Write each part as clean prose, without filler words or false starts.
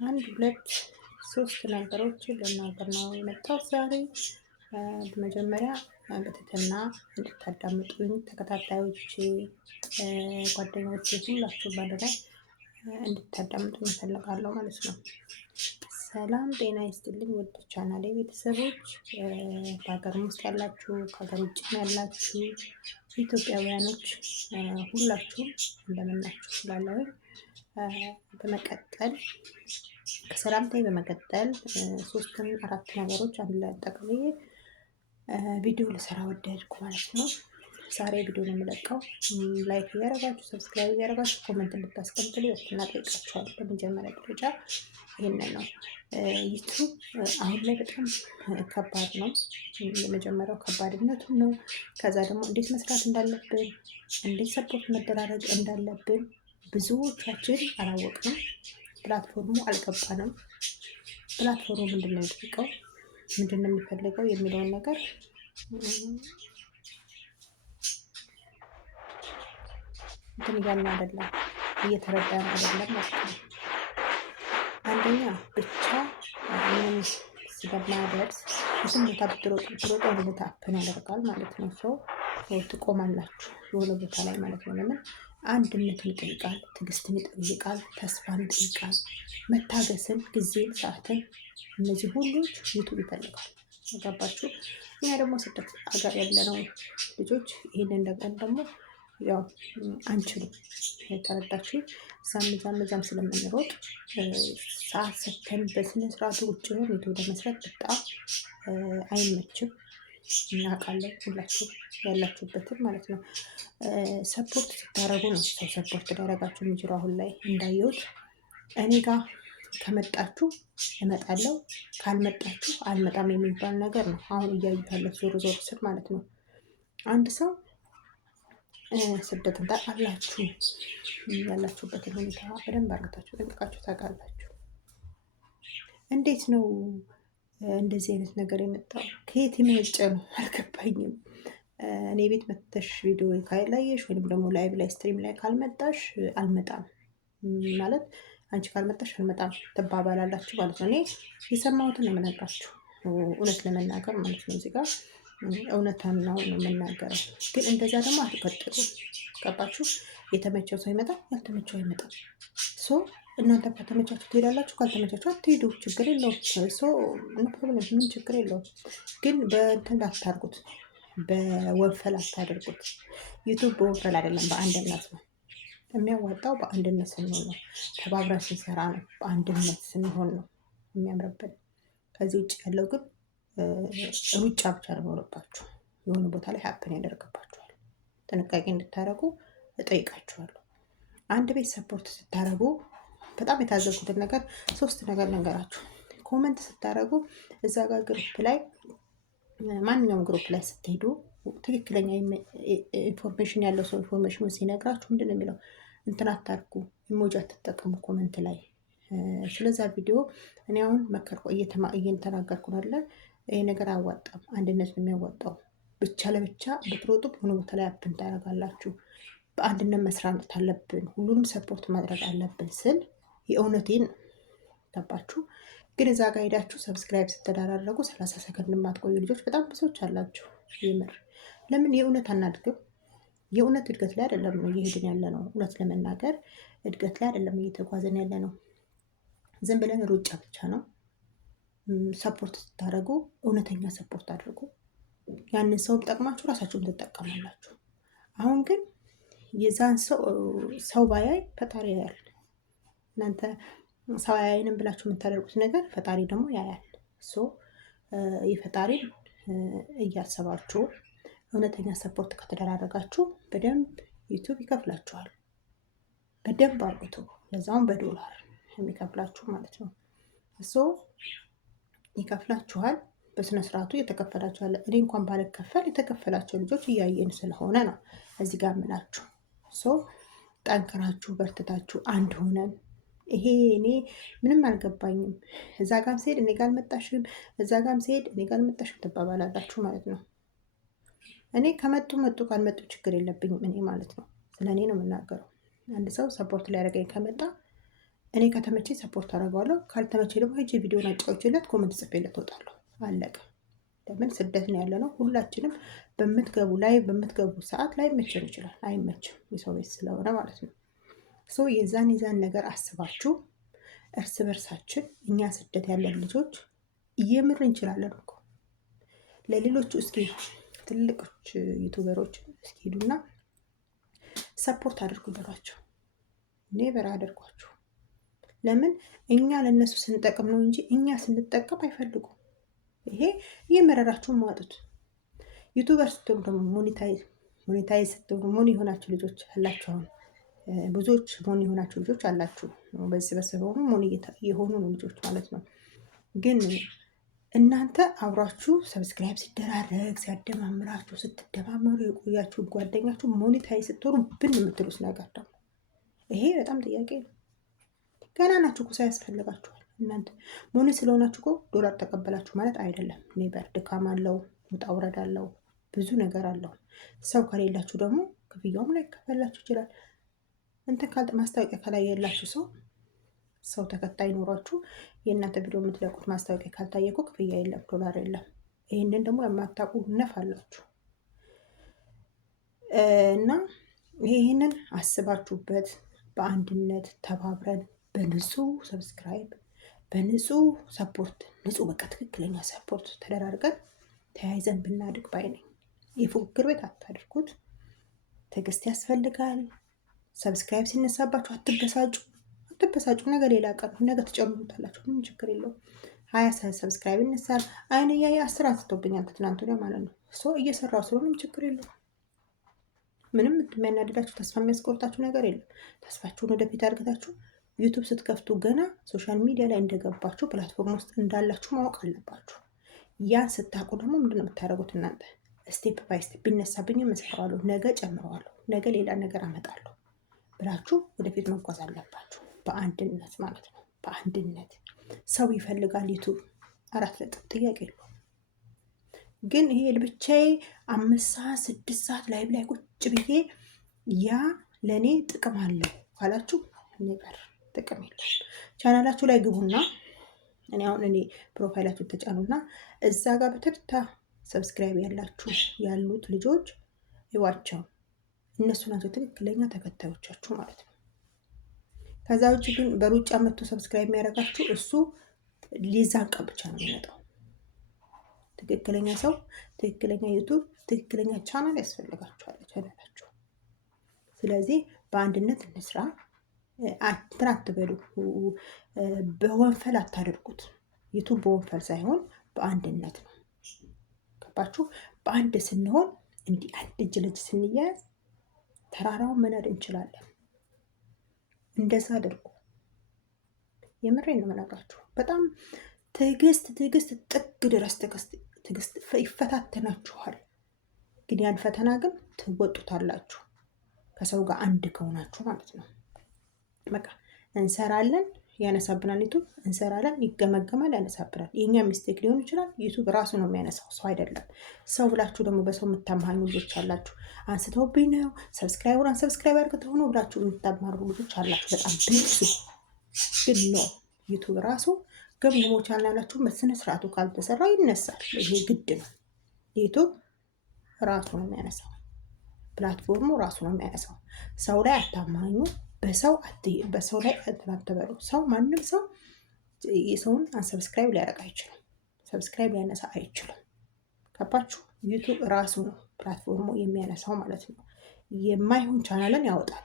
አንድ ሁለት ሶስት ነገሮችን ልናገር ነው የመጣሁት ዛሬ። በመጀመሪያ በትህትና እንድታዳምጡኝ ተከታታዮቼ፣ ጓደኞቼ ሁላችሁ ባንድ ላይ እንድታዳምጡኝ እፈልጋለሁ ማለት ነው። ሰላም ጤና ይስጥልኝ ውድ ቻናሌ ቤተሰቦች፣ በሀገርም ውስጥ ያላችሁ ከሀገር ውጭ ያላችሁ ኢትዮጵያውያኖች ሁላችሁም እንደምናችሁ ስላለው በመቀጠል ከሰላምታዬ በመቀጠል ሶስትን አራት ነገሮች አንድ ላይ አጠቃላይ ቪዲዮ ልሰራ ወደድኩ ማለት ነው። ዛሬ ቪዲዮ ነው የምለቀው። ላይክ እያደረጋችሁ ሰብስክራይብ እያደረጋችሁ ኮሜንት እንድታስቀምጡልኝ በትህትና እጠይቃችኋለሁ። በመጀመሪያ ደረጃ ይህንን ነው። ዩቱብ አሁን ላይ በጣም ከባድ ነው። የመጀመሪያው ከባድነቱን ነው። ከዛ ደግሞ እንዴት መስራት እንዳለብን፣ እንዴት ሰፖርት መደራረግ እንዳለብን ብዙዎቻችን አላወቅንም። ፕላትፎርሙ አልገባንም። ፕላትፎርሙ ምንድን ነው የሚጠይቀው፣ ምንድን ነው የሚፈልገው የሚለውን ነገር እንትን እያልን አይደለም፣ እየተረዳን አይደለም ማለት ነው። አንደኛ ብቻ ምንም ስለማያደርስ የትም ቦታ ብትሮጡ የሆነ ቦታ አፕን ያደርጋል ማለት ነው። ሰው ትቆማላችሁ የሆነ ቦታ ላይ ማለት ነው። ለምን አንድነትን ይጠይቃል፣ ትዕግስትን ይጠይቃል፣ ተስፋን ይጠይቃል፣ መታገስን፣ ጊዜን፣ ሰዓትን። እነዚህ ሁሉ ዩቱብ ይፈልጋል። ገባችሁ? እኛ ደግሞ ስደት ሀገር ያለነው ልጆች ይህንን ነገር ደግሞ ያው አንችልም። ተረዳችሁ? እዛም ስለምንሮጥ ሰዓት ሰተን በስነ ስርዓቱ ውጭ ሆን ዩቱብ ለመስራት በጣም አይመችም። እናውቃለን ሁላችሁ ያላችሁበትን ማለት ነው። ሰፖርት ስታደርጉ ነው ሰው ሰፖርት ሊያደርጋችሁ የሚችለው። አሁን ላይ እንዳየሁት እኔ ጋር ከመጣችሁ እመጣለሁ፣ ካልመጣችሁ አልመጣም የሚባል ነገር ነው አሁን እያዩታለሁ ዞር ዞር ስል ማለት ነው። አንድ ሰው ስደትን ታውቃላችሁ፣ ያላችሁበትን ሁኔታ በደንብ አድርጋችሁ ጠንቅቃችሁ ታውቃላችሁ። እንዴት ነው እንደዚህ አይነት ነገር የመጣው? ከየት የመነጨ ነው? አልገባኝም። እኔ ቤት መተሽ ቪዲዮ ካላየሽ ወይም ደግሞ ላይቭ ላይ ስትሪም ላይ ካልመጣሽ አልመጣም ማለት፣ አንቺ ካልመጣሽ አልመጣም ትባባላላችሁ ማለት ነው። እኔ የሰማሁትን ነው የምነግራችሁ፣ እውነት ለመናገር ማለት ነው። እዚህ ጋር እውነታን ነው የምናገረው። ግን እንደዛ ደግሞ አትቀጥሉ። ገባችሁ? የተመቸው ሰው ይመጣል፣ ያልተመቸው አይመጣም። እናንተ ከተመቻችሁ ትሄዳላችሁ፣ ካልተመቻችሁ አትሄዱ። ችግር የለውም። ምን ችግር የለውም። ግን በእንትን እንዳታርጉት፣ በወንፈል አታደርጉት። ዩቱብ በወንፈል አይደለም፣ በአንድነት ነው የሚያዋጣው። በአንድነት ስንሆን ነው፣ ተባብረን ስንሰራ ነው፣ በአንድነት ስንሆን ነው የሚያምርብን። ከዚህ ውጭ ያለው ግን ሩጫ ብቻ ነው የሚሆንባችሁ። የሆነ ቦታ ላይ ሀፕን ያደርግባችኋል። ጥንቃቄ እንድታደርጉ እጠይቃችኋለሁ። አንድ ቤት ሰፖርት ስታደርጉ በጣም የታዘብኩትን ነገር ሶስት ነገር ነገራችሁ። ኮመንት ስታደርጉ እዛ ጋር ግሩፕ ላይ ማንኛውም ግሩፕ ላይ ስትሄዱ ትክክለኛ ኢንፎርሜሽን ያለው ሰው ኢንፎርሜሽን ሲነግራችሁ ምንድን ነው የሚለው? እንትን አታርጉ፣ ኢሞጂ አትጠቀሙ ኮመንት ላይ። ስለዛ ቪዲዮ እኔ አሁን መከርኩ እየተናገርኩ አለ። ይሄ ነገር አያዋጣም። አንድነት ነው የሚያዋጣው። ብቻ ለብቻ ብትሮጡ በሆነ ቦታ ላይ አፕን ታደርጋላችሁ። በአንድነት መስራት አለብን፣ ሁሉንም ሰፖርት ማድረግ አለብን ስል የእውነቴን ገባችሁ። ግን እዛ ጋር ሄዳችሁ ሰብስክራይብ ስትደራረጉ 30 ሰከንድ የማትቆዩ ልጆች በጣም ብዙዎች አላችሁ። የምር ለምን የእውነት አናድግም? የእውነት እድገት ላይ አይደለም እየሄድን ያለ ነው። እውነት ለመናገር እድገት ላይ አይደለም እየተጓዘን ያለ ነው። ዝም ብለን ሩጫ ብቻ ነው። ሰፖርት ስታደርጉ እውነተኛ ሰፖርት አድርጉ። ያንን ሰው ጠቅማችሁ ራሳችሁን ትጠቀማላችሁ። አሁን ግን የዛን ሰው ባያይ ፈጣሪ ያያል። እናንተ ሰው ያይንም ብላችሁ የምታደርጉት ነገር ፈጣሪ ደግሞ ያያል። የፈጣሪን እያሰባችሁ እውነተኛ ሰፖርት ከተደራረጋችሁ በደንብ ዩቱብ ይከፍላችኋል። በደንብ አርጉቱ፣ ለዛውም በዶላር የሚከፍላችሁ ማለት ነው። ይከፍላችኋል። በስነስርዓቱ የተከፈላችኋል። እኔ እንኳን ባልከፈል የተከፈላቸው ልጆች እያየን ስለሆነ ነው እዚህ ጋር የምላችሁ። ጠንክራችሁ በርትታችሁ አንድ ሆነን ይሄ እኔ ምንም አልገባኝም። እዛ ጋም ሲሄድ እኔ ጋር አልመጣሽም፣ እዛ ጋም ሲሄድ እኔ ጋር አልመጣሽም ትባባላላችሁ ማለት ነው። እኔ ከመጡ ካልመጡ ችግር የለብኝም እኔ ማለት ነው። ስለ እኔ ነው የምናገረው። አንድ ሰው ሰፖርት ሊያደርገኝ ከመጣ እኔ ከተመቼ ሰፖርት አደርገዋለሁ፣ ካልተመቼ ደግሞ ሄጄ ቪዲዮን አጫውቼለት ኮመንት ጽፌለት እወጣለሁ። አለቀ። ለምን ስደት ነው ያለ ነው። ሁላችንም በምትገቡ ሰዓት ላይ መቸን ይችላል፣ አይመችም፣ የሰው ቤት ስለሆነ ማለት ነው። የዛን ነገር አስባችሁ እርስ በርሳችን እኛ ስደት ያለን ልጆች እየምር እንችላለን እኮ ለሌሎቹ እስኪ ትልቆች ዩቱበሮች እስኪ ሄዱና ሰፖርት አድርጉ በሏቸው። ኔቨር አድርጓችሁ። ለምን እኛ ለእነሱ ስንጠቅም ነው እንጂ እኛ ስንጠቀም አይፈልጉም። ይሄ እየመረራችሁ ማጡት። ዩቱበር ስትሆኑ ደግሞ ሞኔታይዝ ስትሆኑ ሞኒ የሆናችሁ ልጆች አላችሁ። አሁን ብዙዎች ሞኒ የሆናችሁ ልጆች አላችሁ። በዚህ በሰበቡ ሞኒ የሆኑ ነው ልጆች ማለት ነው። ግን እናንተ አብራችሁ ሰብስክራይብ ሲደራረግ ሲያደማምራችሁ ስትደማመሩ የቆያችሁ ጓደኛችሁ ሞኔታይዝ ስትሆኑ ብን የምትሉት ነገር ደግሞ ይሄ በጣም ጥያቄ ነው። ገና ናችሁ እኮ ሳያስፈልጋችኋል። እናንተ ሞኒ ስለሆናችሁ እኮ ዶላር ተቀበላችሁ ማለት አይደለም። ኔበር ድካም አለው፣ ውጣ ውረድ አለው፣ ብዙ ነገር አለው። ሰው ከሌላችሁ ደግሞ ክፍያውም ላይ ከፈላችሁ ይችላል። ማስታወቂያ ከላይ የላችሁ ሰው ተከታይ ኖሯችሁ የእናንተ ቪዲዮ የምትለቁት ማስታወቂያ ካልታየ እኮ ክፍያ የለም፣ ዶላር የለም። ይህንን ደግሞ የማታውቁ ነፍ አላችሁ እና ይህንን አስባችሁበት በአንድነት ተባብረን በንጹህ ሰብስክራይብ በንጹህ ሰፖርት በቃ ትክክለኛ ሰፖርት ተደራርገን ተያይዘን ብናድግ ባይ ነኝ። የፉክክር ቤት አታድርጉት። ትዕግስት ያስፈልጋል። ሰብስክራይብ ሲነሳባችሁ አትበሳጩ። ነገ ሌላ ቀን ነገ ትጨምሩታላችሁ። ምንም ችግር የለውም። 20 ሰብስክራይብ ይነሳል። አይን እያየ 10 አንስቶብኛል ከትናንት ወዲያ ማለት ነው። እየሰራው ስለሆነ ምንም ችግር የለውም። ምንም የሚያናድዳችሁ ተስፋ የሚያስቆርጣችሁ ነገር የለም። ተስፋችሁን ወደፊት አድርጋችሁ ዩቱብ ስትከፍቱ ገና ሶሻል ሚዲያ ላይ እንደገባችሁ ፕላትፎርም ውስጥ እንዳላችሁ ማወቅ አለባችሁ። ያን ስታውቁ ደግሞ ምንድነው የምታደርጉት እናንተ? ስቴፕ ባይ ስቴፕ ቢነሳብኝም እሰራዋለሁ፣ ነገ ጨምረዋለሁ፣ ነገ ሌላ ነገር አመጣለሁ ብላችሁ ወደፊት መጓዝ አለባችሁ። በአንድነት ማለት ነው። በአንድነት ሰው ይፈልጋል ዩቱብ 4 ነጥብ ጥያቄ የለውም። ግን ይሄ ብቻዬ 5 ሰዓት 6 ሰዓት ላይቭ ላይ ቁጭ ብዬ ያ ለእኔ ጥቅም አለው ካላችሁ ኔቨር ጥቅም የለውም። ቻናላችሁ ላይ ግቡና እኔ ፕሮፋይላችሁ ተጫኑና እዛ ጋር በተርታ ሰብስክራይብ ያሉት ልጆች ይዋቸው። እነሱ ናቸው ትክክለኛ ተከታዮቻችሁ ማለት ነው። ከዛ ውጭ ግን በሩጫ መጥቶ ሰብስክራይብ የሚያደርጋችሁ እሱ ሊዛን ቀን ብቻ ነው የሚመጣው። ትክክለኛ ሰው፣ ትክክለኛ ዩቱብ፣ ትክክለኛ ቻናል ያስፈልጋችኋል ቻናላችሁ። ስለዚህ በአንድነት እንስራ። አትበሉ፣ በወንፈል አታደርጉት። ዩቱብ በወንፈል ሳይሆን በአንድነት ነው። ገባችሁ? በአንድ ስንሆን እንዲህ አንድ እጅ ለእጅ ስንያያዝ ተራራውን መናድ እንችላለን። እንደዛ አድርጉ። የምሬን ነው የምነግራችሁ። በጣም ትዕግስት ጥግ ድረስ ትዕግስት ይፈታተናችኋል። ግን ያን ፈተና ግን ትወጡታላችሁ ከሰው ጋር አንድ ከሆናችሁ ማለት ነው። በቃ እንሰራለን፣ ያነሳብናል። ዩቱብ እንሰራለን፣ ይገመገማል፣ ያነሳብናል። የኛ ሚስቴክ ሊሆን ይችላል። ዩቱብ ራሱ ነው የሚያነሳው፣ ሰው አይደለም። ሰው ብላችሁ ደግሞ በሰው የምታማኙ ልጆች አላችሁ። አንስተውብኝ ነው ሰብስክራይብ አድርገው ነው ብላችሁ የምታማሩ ልጆች አላችሁ። በጣም ብዙ። ግን ነው ዩቱብ ራሱ ገምግሞ ቻናላችሁ በስነ ስርዓቱ ካልተሰራ ይነሳል። ይሄ ግድ ነው። ዩቱብ ራሱ ነው የሚያነሳው፣ ፕላትፎርሙ ራሱ ነው የሚያነሳው። ሰው ላይ አታማኙ። በሰው ላይ አትበሉ። ማንም ሰው የሰውን አንሰብስክራይብ ሊያደርግ አይችልም። ሰብስክራይብ ሊያነሳ አይችልም። ገባችሁ? ዩቱብ ራሱ ነው ፕላትፎርሙ የሚያነሳው ማለት ነው። የማይሆን ቻናልን ያወጣል፣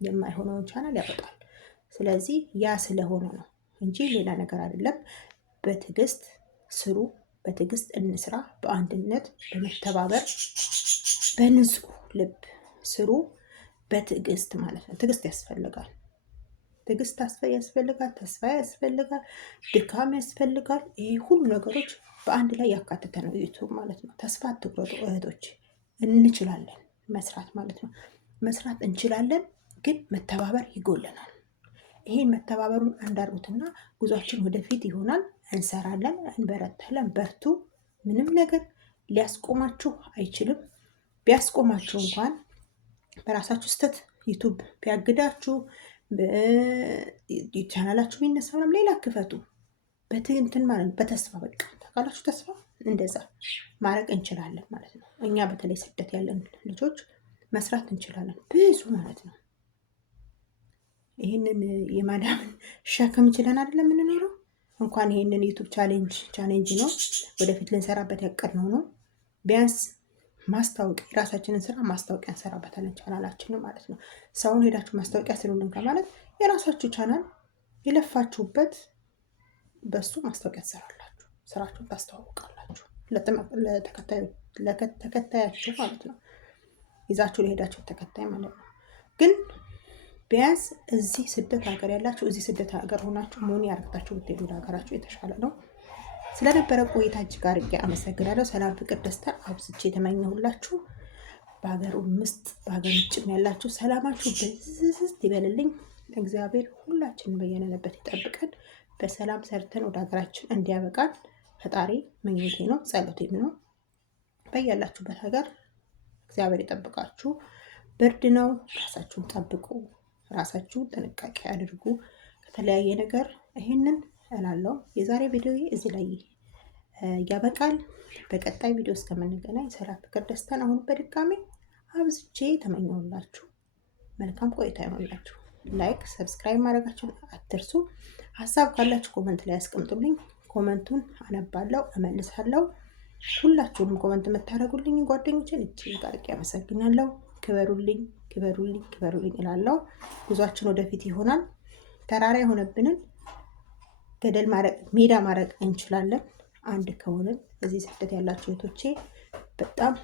የማይሆነውን ቻናል ያወጣል። ስለዚህ ያ ስለሆነ ነው እንጂ ሌላ ነገር አይደለም። በትዕግስት ስሩ፣ በትዕግስት እንስራ፣ በአንድነት በመተባበር በንጹህ ልብ ስሩ። በትዕግስት ማለት ነው። ትዕግስት ያስፈልጋል። ትዕግስት ያስፈልጋል። ተስፋ ያስፈልጋል። ድካም ያስፈልጋል። ይሄ ሁሉ ነገሮች በአንድ ላይ ያካተተ ነው ዩቱብ ማለት ነው። ተስፋ አትቁረጡ እህቶች። እንችላለን መስራት ማለት ነው። መስራት እንችላለን፣ ግን መተባበር ይጎለናል። ይሄን መተባበሩን አንዳርጉትና ጉዟችን ወደፊት ይሆናል። እንሰራለን፣ እንበረታለን። በርቱ። ምንም ነገር ሊያስቆማችሁ አይችልም። ቢያስቆማችሁ እንኳን በራሳችሁ ስተት ዩቱብ ቢያግዳችሁ ቻናላችሁ የሚነሳ ምናምን ሌላ ክፈቱ። በትንትን ማለት ነው። በተስፋ በቃ ታውቃላችሁ፣ ተስፋ እንደዛ ማድረግ እንችላለን ማለት ነው። እኛ በተለይ ስደት ያለን ልጆች መስራት እንችላለን ብዙ ማለት ነው። ይህንን የማዳምን ሸክም ችለን አይደለም የምንኖረው። እንኳን ይህንን ዩቱብ ቻሌንጅ ነው ወደፊት ልንሰራበት ያቀድነው ነው። ቢያንስ ማስታወቂያ የራሳችንን ስራ ማስታወቂያ እንሰራበታለን ቻናላችንን ማለት ነው። ሰውን ሄዳችሁ ማስታወቂያ ስሩልን ከማለት የራሳችሁ ቻናል የለፋችሁበት በሱ ማስታወቂያ ትሰራላችሁ፣ ስራችሁን ታስተዋውቃላችሁ ለተከታያችሁ ማለት ነው። ይዛችሁ ለሄዳችሁ ተከታይ ማለት ነው። ግን ቢያንስ እዚህ ስደት ሀገር ያላችሁ እዚህ ስደት ሀገር ሆናችሁ መሆን ያረግታችሁ ብትሄዱ ለሀገራችሁ የተሻለ ነው። ስለነበረ ቆይታ እጅግ አድርጌ አመሰግናለሁ። ሰላም፣ ፍቅር፣ ደስታ አብዝቼ የተመኘሁላችሁ በሀገር ውስጥ በሀገር ውጭም ያላችሁ ሰላማችሁ ብዝዝት ይበልልኝ። እግዚአብሔር ሁላችንን በየነበት ይጠብቀን። በሰላም ሰርተን ወደ ሀገራችን እንዲያበቃን ፈጣሪ ምኞቴ ነው፣ ጸሎቴም ነው። በያላችሁበት ሀገር እግዚአብሔር ይጠብቃችሁ። ብርድ ነው፣ ራሳችሁን ጠብቁ፣ ራሳችሁን ጥንቃቄ አድርጉ ከተለያየ ነገር። ይሄንን እላለሁ። የዛሬ ቪዲዮ እዚህ ላይ ያበቃል። በቀጣይ ቪዲዮ እስከምንገናኝ ሰላም፣ ፍቅር፣ ደስታን አሁን በድጋሚ አብዝቼ ተመኘሁላችሁ። መልካም ቆይታ ይሆንላችሁ። ላይክ፣ ሰብስክራይብ ማድረጋችሁን አትርሱ። ሀሳብ ካላችሁ ኮመንት ላይ ያስቀምጡልኝ። ኮመንቱን አነባለሁ፣ እመልሳለሁ። ሁላችሁንም ኮመንት የምታደርጉልኝ ጓደኞችን እጅግ አድርጌ አመሰግናለሁ። ክበሩልኝ፣ ክበሩልኝ፣ ክበሩልኝ እላለሁ። ጉዟችን ወደፊት ይሆናል። ተራራ የሆነብንን ገደል ማድረግ ሜዳ ማድረግ እንችላለን አንድ ከሆንን። እዚህ ስደት ያላችሁ እህቶቼ በጣም